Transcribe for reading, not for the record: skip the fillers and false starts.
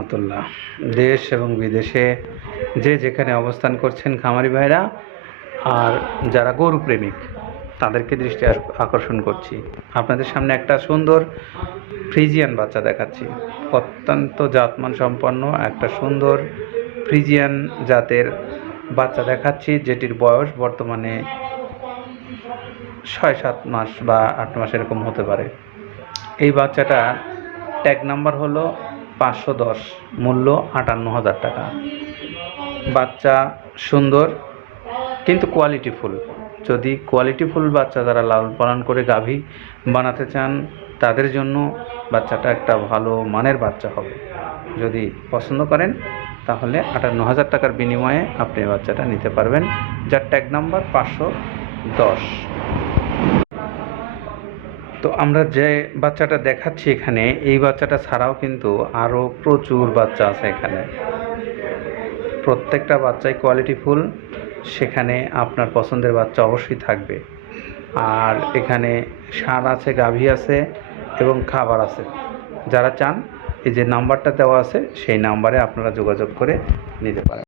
রহমতুল্লাহ। দেশ এবং বিদেশে যে যেখানে অবস্থান করছেন খামারি ভাইরা আর যারা গরু প্রেমিক তাদেরকে দৃষ্টি আকর্ষণ করছি। আপনাদের সামনে একটা সুন্দর ফ্রিজিয়ান বাচ্চা দেখাচ্ছি। অত্যন্ত জাতমান সম্পন্ন একটা সুন্দর ফ্রিজিয়ান জাতের বাচ্চা দেখাচ্ছি, যেটির বয়স বর্তমানে 6-7 মাস বা 8 মাস এরকম হতে পারে। এই বাচ্চাটা ট্যাগ নাম্বার হলো 510, মূল্য 58,000 টাকা। বাচ্চা সুন্দর কিন্তু কোয়ালিটিফুল। যদি কোয়ালিটিফুল বাচ্চা যারা লালন পালন করে গাভী বানাতে চান তাদের জন্য বাচ্চাটা একটা ভালো মানের বাচ্চা হবে। যদি পছন্দ করেন তাহলে 58,000 টাকার বিনিময়ে আপনি বাচ্চাটা নিতে পারবেন, যার ট্যাগ নাম্বার 510। তো আমরা যে বাচ্চাটা দেখাচ্ছি এখানে, এই বাচ্চাটা ছাড়াও কিন্তু আরও প্রচুর বাচ্চা আছে এখানে। প্রত্যেকটা বাচ্চাই কোয়ালিটিফুল, সেখানে আপনার পছন্দের বাচ্চা অবশ্যই থাকবে। আর এখানে ষাঁড় আছে, গাভী আছে এবং খাবার আছে। যারা চান এই যে নাম্বারটা দেওয়া আছে সেই নাম্বারে আপনারা যোগাযোগ করে নিতে পারেন।